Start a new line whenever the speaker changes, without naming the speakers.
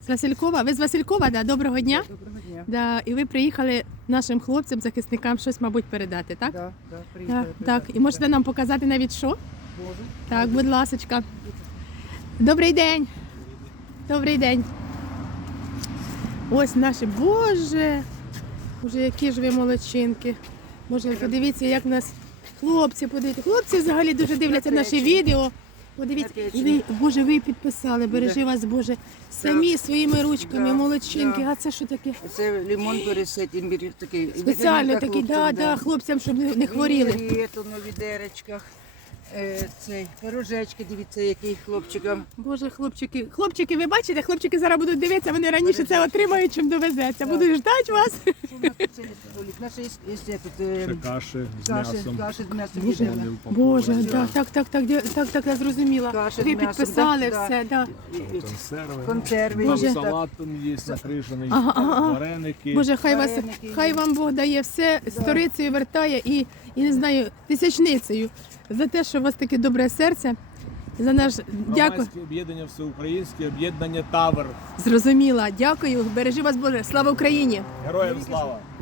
З Василькова? Ви з Василькова, да? Доброго дня.
Доброго дня.
Да. І ви приїхали нашим хлопцям, захисникам щось, мабуть, передати, так?
Да, приїхали.
Так. І можете нам показати навіть що?
Можу.
Так, будь ласочка. Добрий день. Добрий день. Ось наші, Боже. Боже, які ж ви молодчинки. Боже, подивіться, як в нас хлопці, подивіться. Хлопці взагалі дуже дивляться наші відео. Подивіться, і ви, Боже, ви підписали, бережи вас, Боже, самі своїми ручками,
Да,
молодчинки.
да.
А це що таке?
Це лимон пересить, імбір такий.
Спеціально
Для
такий,
хлопців,
да, хлопцям, щоб не хворіли.
Вінігрет на відеречках. Цей пирожечки, дивіться, який хлопчикам.
Боже, хлопчики, ви бачите, хлопчики зараз будуть дивитися, вони раніше це отримають, чим довезеться. Будуть ждати вас.
Що у нас тут це є? Наші є тут
Ще каші з м'ясом.
каші з м'ясом.
Боже,
їдемо.
Боже, так, я зрозуміла.
Каша з
Ви
м'ясом,
підписали
да,
все, да.
Консерви.
Консерви.
Там
є,
салат там є накришений,
Ага.
вареники.
Боже,
Вареники.
хай вам Бог дає все, сторицею вертає і не знаю, тисячницею. За те, що у вас таке добре серце. За наш дякую.
Громадське об'єднання, всеукраїнське об'єднання Тавр.
Зрозуміла. Дякую. Бережи вас, Боже. Слава Україні!
Героям слава!